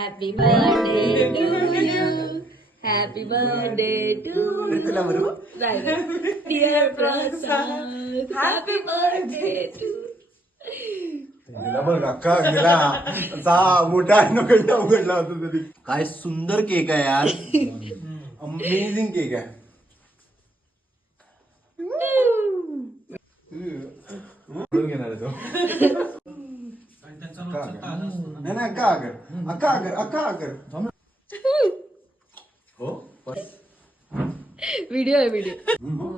Happy birthday to you happy birthday to तुला बरोबर dear Prasad happy birthday to गेला बघ अख्खा गेला असा मोठा नकडला उघडला होता तरी काय सुंदर केक आहे यार. अमेझिंग केक आहे. घेणार आहे तो अक्का आगर. नाही नाही आगर अक्का आगर हो व्हिडिओ आहे व्हिडिओ. हम्म.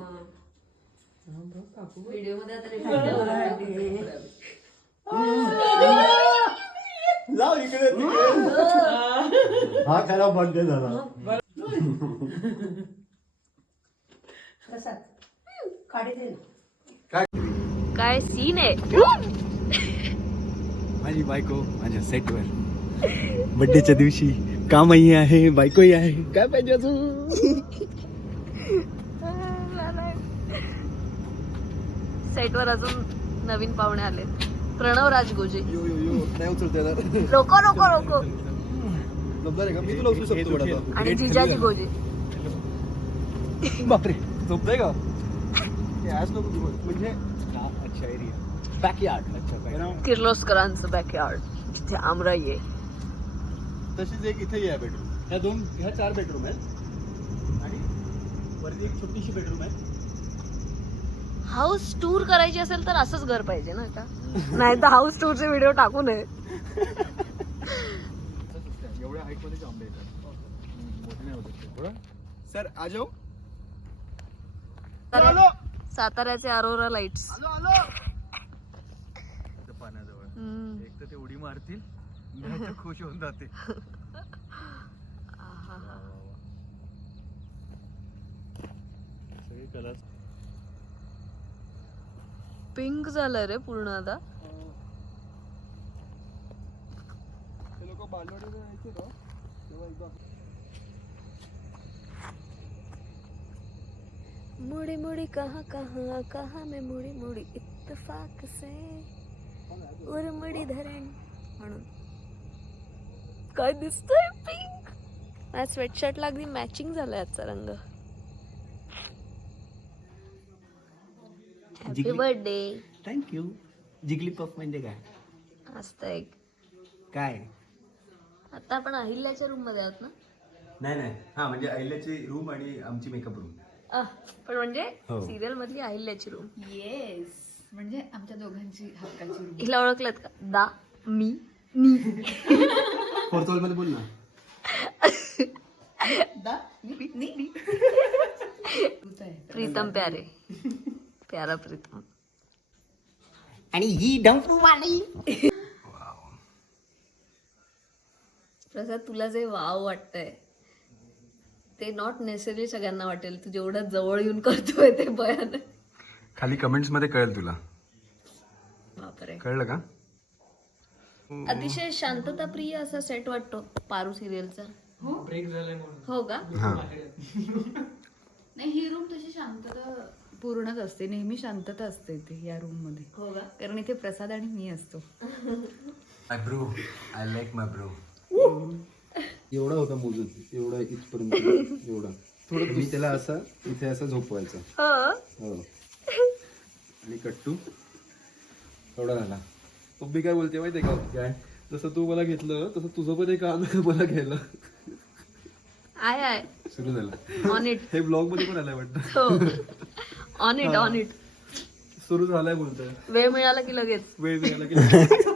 व्हिडिओमध्ये आता जाऊ इकडे तिकडे. हा त्याला बर्थडे झाला. काय? काय सीन आहे? माझी बायको माझ्या सेटवर बर्थडेच्या दिवशी कामही आहे बायकोही आहे. काय पाहिजे अजून? सेटवर अजून नवीन पाहुणे आले प्रणव राजगोजे. लोको लोको लोको. आणि जिजाजी गोजे. बापरे झोपतोय का? आज नको. म्हणजे अच्छा एरिया बॅकयार्ड अच्छा. किर्लोस्करांचं बॅकयार्ड जिथे आमराई आहे तशीच एक इथेही आहे बेडरूम ह्या दोन ह्या चार बेडरूम आहेत. आणि वरती एक छोटीशी बेडरूम आहे. हाऊस टूर करायची असेल तर असंच घर पाहिजे ना का नाही तर हाऊस टूरचे व्हिडिओ टाकू नये. एवढ्या हाईटमध्ये आंबे येतात मोठे नाही होत सर आ जाओ साताऱ्याचे अरोरा लाईट्स आलो आलो पाण्याजवळ एक तर ते उडी मारतील नाही तर खुश होऊन जाते. सगळे कलर पिंक झालं रे पूर्ण आता. ते लोक बालवाडीला जायचे ना तेव्हा एकदा मुड़ी मुड़ी कहाँ कहाँ कहाँ में मुड़ी मुड़ी इत्तेफाक से. उरमुडी धरण म्हणून. काय दिसतोय पिंक माझ्या स्वेटशर्टला अगदी मॅचिंग झालाय आजचा रंग. Happy birthday thank you Jigglypuff म्हणजे काय? मस्त एक. काय? आता आपण अहिल्याच्या रूममध्ये आहोत ना? नाही नाही. हा म्हणजे अहिल्याची रूम आणि आमची मेकअप रूम आह, पण म्हणजे हो. सिरियल मधली अहिल्याची रूम येस म्हणजे आमच्या दोघांची हक्काची रूम हिला ओळखलत का? दा मी. नी फोर्थमध्ये बोल ना. दा नी नी नी. प्रीतम प्यारे. प्यारा प्रीतम. आणि ही डंपू वाली प्रसाद तुला जे वाव वाटतंय ते नॉट नेसेसरी सगळ्यांना वाटेल. तू जेवढं जवळ येऊन करतोय ते भयानक. खाली कमेंट्समध्ये कळेल तुला. बापरे. कळलं का? अतिशय शांतता प्रिय असा सेट वाटतो पारू सिरियलचा हो? का? हा. नाही ही रूम तशी शांतता पूर्णच असते. नेहमी शांतता असते इथे या रूममध्ये. हो का? कारण इथे प्रसाद आणि मी असतो. My bro I like my bro एवढा होता मोजून. एवढा इथपर्यंत. एवढा. थोडं मी त्याला असा इथे असं झोपवायचं. हो? हो. आणि कट्टू? एवढा झाला. पब्बी काय बोलते माहितीये का? काय? जसं तू मला घेतलं तसं तुझं पण एक आलं मला घ्यायला. I I. सुरू झालं. ऑन इट हे ब्लॉगमध्ये पण आलंय वाटतं. हो. ऑन इट ऑन इट सुरू झालाय बोलतोय. वेळ मिळाला की लगेच. वेळ मिळाला की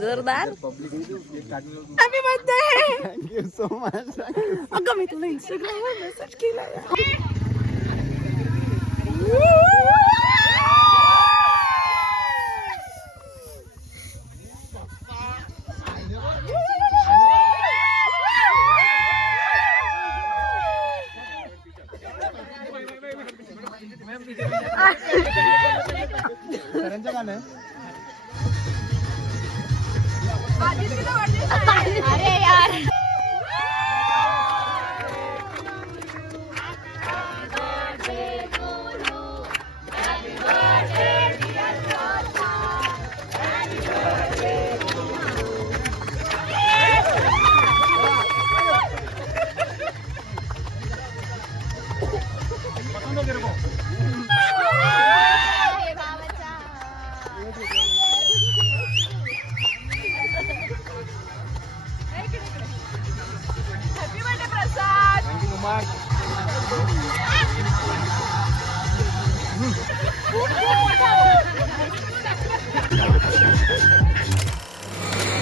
जोरदार. थँक्यू सो मच अगं मी तुला इंस्टाग्रामवर मेसेज केला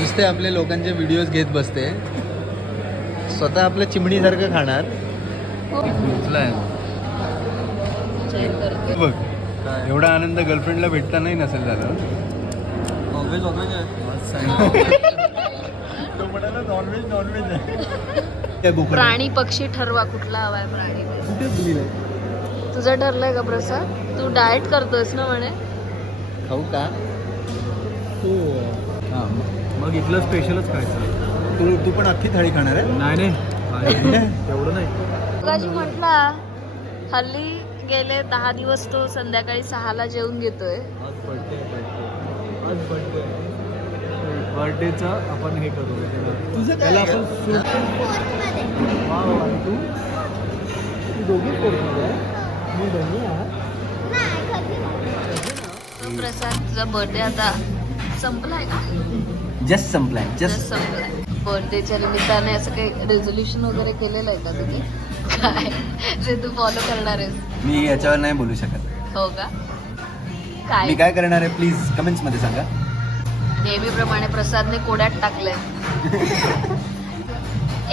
नुसते आपले लोकांचे व्हिडिओज घेत बसते. स्वतः आपलं चिमणीसारखं खाणार. बघ एवढा आनंद गर्लफ्रेंडला भेटता नाही नसेल झालं. तो म्हणाला नॉनव्हेज नॉनव्हेज आहे प्राणी पक्षी ठरवा कुठला हवाय प्राणी? तुझं ठरलंय का प्रसाद? तू डाएट करतोस ना म्हणे. खाऊ का? तू हा मग इथलं स्पेशलच खायचं. तू तू पण अख्खी थाळी खाणार आहे? नाही नाही. तेवढं नाही. म्हटला हल्ली गेले दहा दिवस तो संध्याकाळी सहाला जेवून घेतोय आज बर्थडे आज बर्थडे बर्थडेचं आपण हे करू. तुझं त्याला आपण तू तू? दोघी आहे. मी दोन्ही आहे. तो प्रसाद तुझा बर्थडे आता संपलाय का? जस्ट संपलाय जस्ट संपलाय. बर्थडेच्या निमित्ताने असं काही रेझोल्युशन वगैरे केलेलं आहे का तुम्ही काय? जे तू फॉलो करणार आहेस. मी याच्यावर नाही बोलू शकत. हो का? मी काय काय करणार आहे? प्लीज कमेंट्समध्ये सांगा. नेहमीप्रमाणे प्रसादने कोड्यात टाकलंय.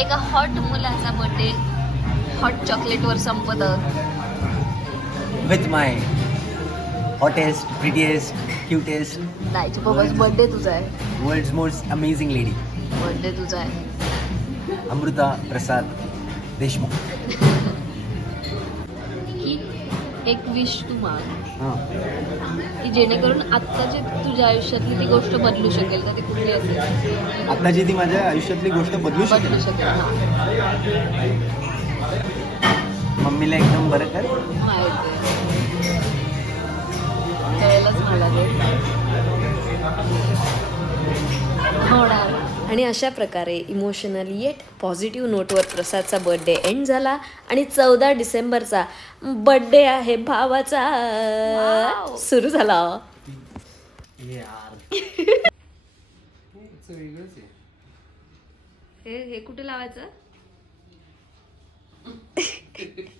एका हॉट मुलाचा बर्थडे हॉट चॉकलेटवर संपत. With my hottest prettiest cutest नाही बाबाच बर्थडे तुझा आहे. World most amazing lady birthday तुझा आहे. अमृता प्रसाद देशमुख. ही एक विश तू माग. की जेणेकरून आत्ताची तुझ्या आयुष्यातली ती गोष्ट बदलू शकेल का? ती कुठली असेल? आताची ती माझ्या आयुष्यातली गोष्ट बदलू बदलू शकेल. हा. मम्मीला एकदम बरं कर. माहिती. कळेलच मला ते. आणि अशा प्रकारे इमोशनल येट पॉझिटिव्ह नोटवर प्रसादचा बर्थडे एंड झाला आणि चौदा डिसेंबरचा बर्थडे आहे भावाचा. सुरू झाला. हे हे कुठे लावायचं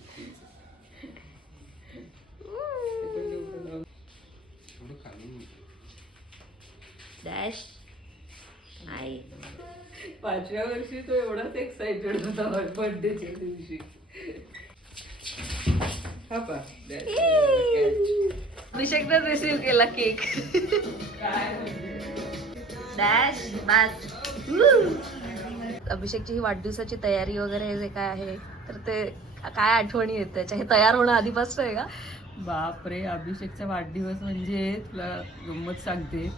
डॅश आई पाचव्या वर्षी तो एवढाच एक्साइटेड होता बर्थडेच्या दिवशी. अभिषेकनं रिसीव्ह केला केक डॅश बस अभिषेकची ही वाढदिवसाची तयारी वगैरे हे जे काय आहे तर ते काय आठवणी येत त्याच्या? हे तयार होणं आधीपासून आहे का? बापरे अभिषेकचा वाढदिवस म्हणजे तुला गंमत सांगते.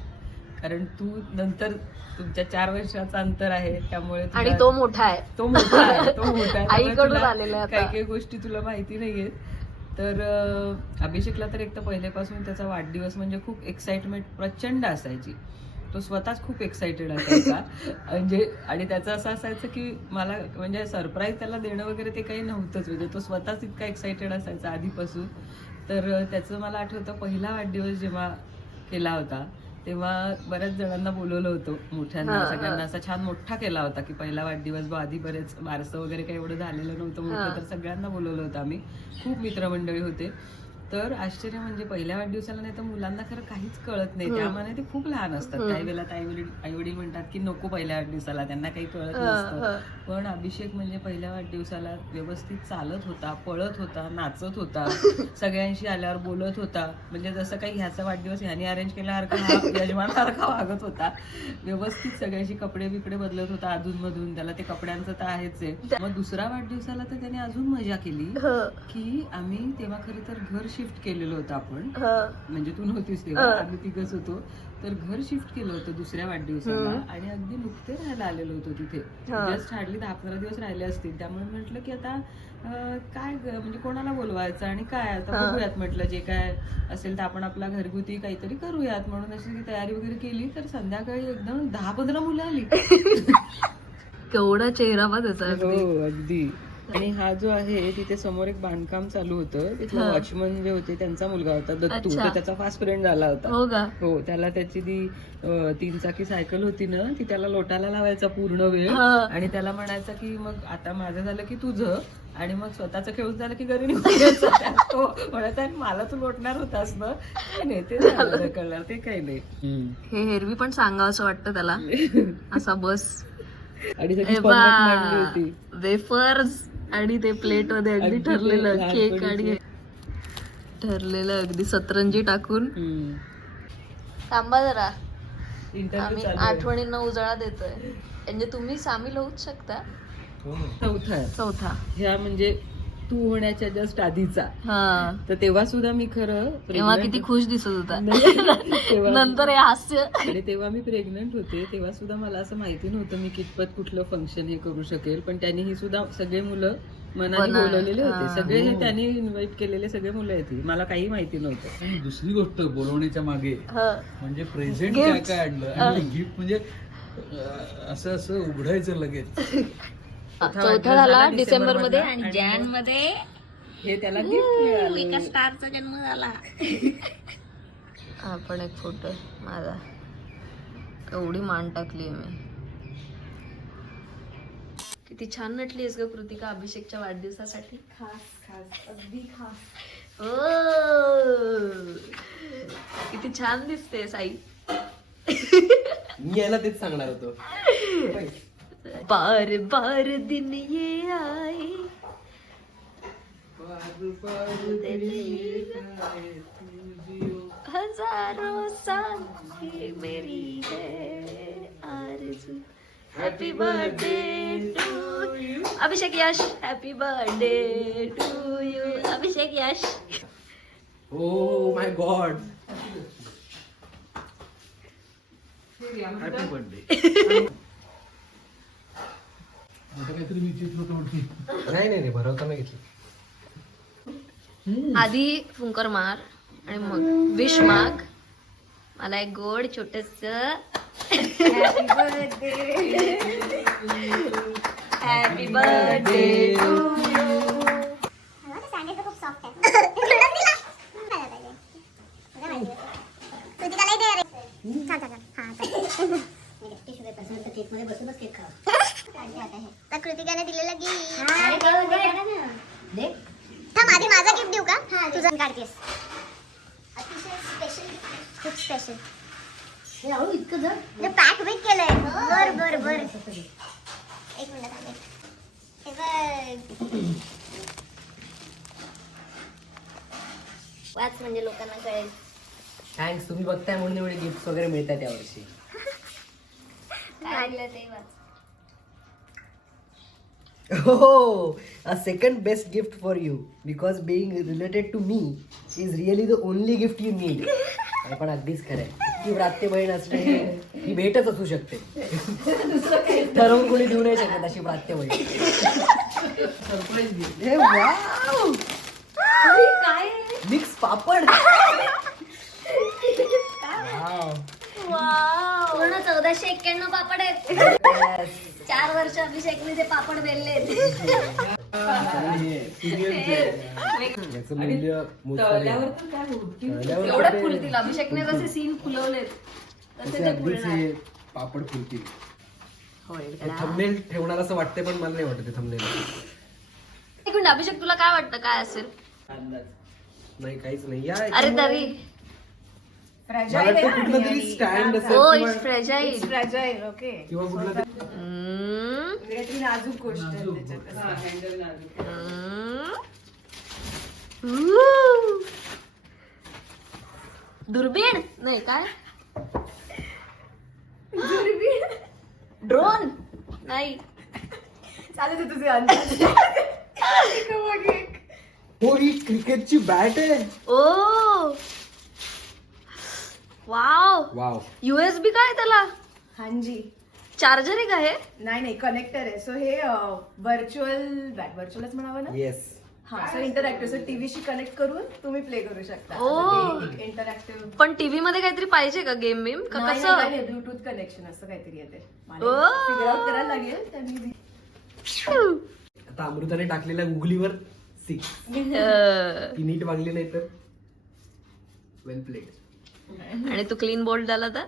कारण तू नंतर तुमच्या चार वर्षाचा अंतर आहे त्यामुळे आणि तो मोठा आहे. तो मोठा आहे तो मोठा आहे. आईकडून आलेला. काही काही गोष्टी तुला माहिती नाहीयेत. तर अभिषेकला तर एक तर पहिल्यापासून त्याचा वाढदिवस म्हणजे खूप एक्साइटमेंट प्रचंड असायची. तो स्वतःच खूप एक्साइटेड असायचा. म्हणजे आणि त्याचं असं असायचं की मला म्हणजे सरप्राईज त्याला देणं वगैरे ते काही नव्हतंच. म्हणजे तो स्वतःच इतका एक्साइटेड असायचा आधीपासून. तर त्याचं मला आठवतं पहिला वाढदिवस जेव्हा केला होता तेव्हा बऱ्याच जणांना बोलवलं होतं मोठ्यांना. सगळ्यांना असा छान मोठा केला होता की पहिला वाढदिवस बा आधी बरेच बारसं वगैरे काही एवढं झालेलं नव्हतं. मोठं तर सगळ्यांना बोलवलं होतं आम्ही खूप मित्रमंडळी होते तर आश्चर्य म्हणजे पहिल्या वाढदिवसाला नाही तर मुलांना खरं काहीच कळत नाही. त्यामुळे ते खूप लहान असतात. काही वेळेला आई वडील आई वडील म्हणतात की नको पहिल्या वाढदिवसाला त्यांना काही कळत नसतं. पण अभिषेक म्हणजे पहिल्या वाढदिवसाला व्यवस्थित चालत होता पळत होता नाचत होता. सगळ्यांशी आल्यावर बोलत होता. म्हणजे जसं काही ह्याचा वाढदिवस ह्याने अरेंज केल्यासारखा यजमानासारखा वागत होता. व्यवस्थित सगळ्याशी कपडे बिपडे बदलत होता अधूनमधून. त्याला ते कपड्यांचं तर आहेच आहे. मग दुसरा वाढदिवसाला तर त्याने अजून मजा केली की आम्ही तेव्हा खरं तर घर शिफ्ट केलेलं होतं आपण हं. म्हणजे तू नव्हतीस तेव्हा हा. आम्ही तिघच होतो तर घर शिफ्ट केलं होतं दुसऱ्या वाढदिवसाला. आणि अगदी नुकते राहायला आलेलो होतो तिथे हा. जस्ट हार्डली दहा पंधरा दिवस राहिले असतील त्यामुळे म्हटलं की आता काय म्हणजे कोणाला बोलवायचं आणि काय आता हा. बघूयात म्हटलं जे काय असेल तर आपण आपला घरगुती काहीतरी करूयात म्हणून अशी तयारी वगैरे केली तर संध्याकाळी एकदम दहा पंधरा मुलं आली केवढा चेहरा त्याचा अगदी. हो आणि हा जो आहे तिथे समोर एक बांधकाम चालू होतं. तिथला वॉचमन जे होते त्यांचा मुलगा होता दत्तू. तर त्याचा फास्ट फ्रेंड झाला होता. हो का? हो त्याला त्याची ती तीन चाकी सायकल होती ना ती त्याला लोटायला लावायचा पूर्ण वेळ. आणि त्याला म्हणायचा की मग आता माझं झालं की तुझं. आणि मग स्वतःचं खेळून झालं की घरी. तो म्हणायचा "आणि मला तू लोटणार होतास ना. नाही ते झालं कळणार ते काही नाही. हे हेरवी पण सांगावं असं वाटतं त्याला. असा बस. आणि वेफर्स आणि ते प्लेटमध्ये अगदी ठरलेलं केक. आणि ठरलेलं अगदी सतरंजी टाकून. थांबा जरा आम्ही. आठवणींना उजाळा देतोय म्हणजे तुम्ही सामील होऊच शकता चौथा आहे. चौथा ह्या म्हणजे तू होण्याच्या जस्ट आधीचा. हा. तर तेव्हा सुद्धा मी खरं तेव्हा pregnant किती खुश दिसत होता. नाही, तेव्हा- नंतर हे हास्य. आणि तेव्हा मी प्रेग्नंट होते तेव्हा सुद्धा मला असं माहिती नव्हतं मी कितपत कुठलं फंक्शन हे करू शकेल. पण त्यांनी ही सुद्धा सगळे मुलं मनाने बोलवलेले हा. होते सगळे हे. त्यांनी इन्व्हाइट केलेले सगळे मुलं येतील मला काही माहिती नव्हतं. आणि दुसरी गोष्ट बोलवण्याच्या मागे हा. म्हणजे प्रेझेंट Gifts. काय काय आणलं? आणि गिफ्ट म्हणजे अं, असं असं उघडायचं लगेच. चौथा झाला डिसेंबरमध्ये आणि जॅनमध्ये हे त्याला गिफ्ट एका स्टारचा जन्म झाला. हा पण एक फोटो माझा. एवढी मान टाकली मी. किती छान नटली आहेस ग कृतिका अभिषेकच्या वाढदिवसासाठी. खास खास. अगदी खास. किती छान दिसते साई मी याला तेच सांगणार होतो. बार बार दिन ये आए हज़ारों साल ये मेरी है आरज़ू। Happy birthday to you Abhishek Yash. Happy birthday to you Abhishek Yash. Oh my god happy birthday काहीतरी होतं नाही नाही नाही भरवता नाही घेतली. आधी फुंकर मार आणि मग विश माग. मला एक गोड छोटस हॅपी बर्थडे टू कृतिकाने दिलेला गिफ्ट थांब आधी माझा गिफ्ट देऊ का? तुझं. काढतेस. अतिशय स्पेशल खूप स्पेशल पॅक बिक केलंय. बर बर बर. एक मिनिट थांब एक. हे बघ. वाच म्हणजे लोकांना कळेल थँक्स तुम्ही बघताय म्हणून एवढे गिफ्ट वगैरे मिळतात यावर्षी. हो a second best gift for you because being related to me is really the only gift you need हे पण अगदीच खरं आहे. इतकी व्रात्य बहीण असणे ही भेटच असू शकते. ठरवून कोणी देऊ नाही शकत अशी व्रात्य बहीण. हे मिक्स पापड. पूर्ण चौदाशे एक्क्याण्णव पापड आहेत. चार वर्ष अभिषेकने ते पापड बेलले एवढे ते- फुलतील. अभिषेकने जसे सीन फुलवलेत तसे ते फुलणार. हे पापड फुलतील. थंबनेल ठेवणार असं वाटते पण मला नाही वाटत ते थंबनेल एक मिनिट अभिषेक तुला काय वाटतं? काय असेल? नाही काहीच नाही. अरे तरी. मला वाटतं कुठलं तरी stand it's fragile fragile okay किंवा कुठलं तरी काहीतरी नाजूक गोष्ट आहे त्याच्यात हा, handle नाजूक. दुर्बीण. नाही काय? ड्रोन नाही. चालू दे तुझे अंदाज. हो ही क्रिकेटची बॅट आहे. ओ वाव वाव युएसबी काय त्याला? हांजी चार्जर आहे का हे नाही नाही कनेक्टर आहे. सो हे व्हर्च्युअल व्हर्च्युअलच म्हणावं ना? येस हा सो इंटरॅक्टिव्ह सो टीव्हीशी कनेक्ट करून तुम्ही प्ले करू शकता. ओ. इंटरॅक्टिव्ह पण टीव्ही मध्ये काहीतरी पाहिजे का गेम बिम? का कसं? ब्लूटूथ कनेक्शन असं काहीतरी येते. ओ. फिगर आउट करायला लागेल त्यांनी आता अमृताने टाकलेल्या गुगलीवर सिक्स ती नीट वागली नाही तर वेल प्लेड आणि तू क्लीन बोल्ड झाला तर?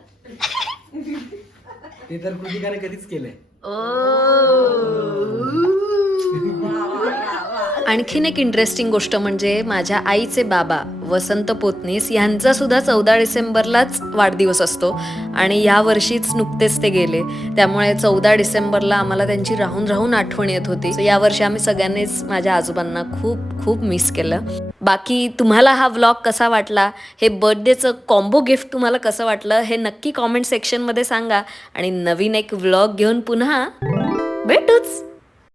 ते तर कृतिकाने कधीच केलंय. आणखीन एक इंटरेस्टिंग गोष्ट म्हणजे माझ्या आईचे बाबा वसंत पोतनीस यांचा सुद्धा चौदा डिसेंबरलाच वाढदिवस असतो आणि या वर्षीच नुकतेच ते गेले. त्यामुळे चौदा डिसेंबरला आम्हाला त्यांची राहून राहून आठवण येत होती. So या वर्षी आम्ही सगळ्यांनीच माझ्या आजोबांना खूप खूप मिस केलं. बाकी तुम्हाला हा व्लॉग कसा वाटला? हे बर्थडेचं कॉम्बो गिफ्ट तुम्हाला कसं वाटलं? हे नक्की कॉमेंट सेक्शनमध्ये सांगा. आणि नवीन एक व्लॉग घेऊन पुन्हा भेटूच!